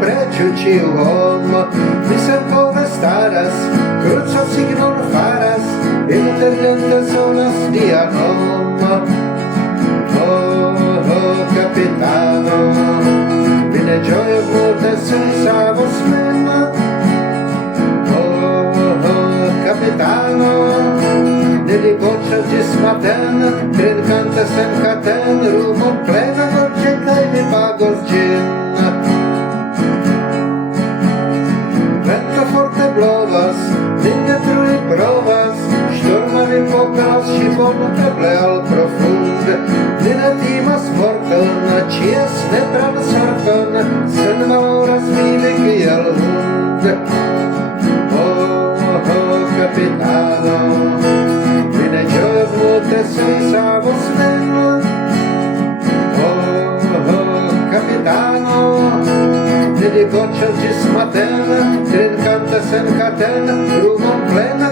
prédio de uomo, mi serve staras, crucia signor faras, e luteriante sonas dia homo. Oh, capitano, vine gioia multe senza vos mena. Oh, capitano, deli goccia gis maten, trincante sen caten, rumo plena dolce cae mi pagos gin. Vento forte blovas, dinge trui provas, storma mi pokalas, shipon teble al profunde. Dine timas morton, cies nepran sorton, sen valoras vivi kiel hunde. Oh, capitano, vine gioia multe senza vos mena. Oh, capitano, deli goccia gis maten, trincante sen caten, rumon plena